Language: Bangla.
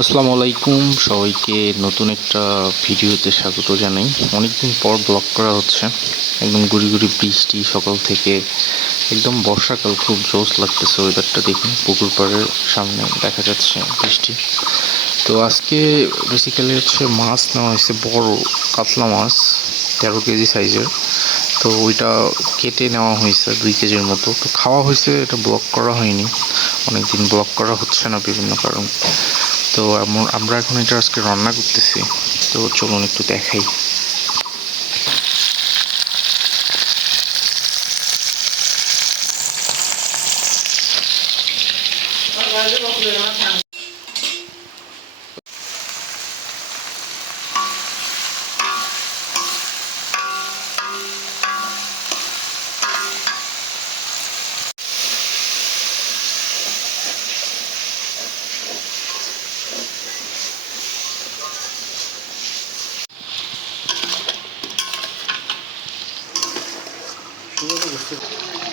আসসালামু আলাইকুম, সবাইকে নতুন একটা ভিডিওতে স্বাগত জানাই। অনেকদিন পর ব্লগ করা হচ্ছে। একদম গুড়ি গুড়ি বৃষ্টি সকাল থেকে, একদম বর্ষাকাল, খুব জোস লাগতেছে ওয়েদারটা দেখুন পুকুর পাড়ের সামনে দেখা যাচ্ছে বৃষ্টি। তো আজকে বেসিক্যালি হচ্ছে মাছ নেওয়া হয়েছে, বড় কাতলা মাছ, তেরো কেজি সাইজের তো ওইটা কেটে নেওয়া হয়েছে দুই কেজির মতো। তো খাওয়া হয়েছে, এটা ব্লক করা হয়নি। অনেকদিন ব্লক করা হচ্ছে না বিভিন্ন কারণ। তো আমরা এখন এটা আজকে রান্না করতেছি। তো চলুন একটু দেখাই। すごいことし。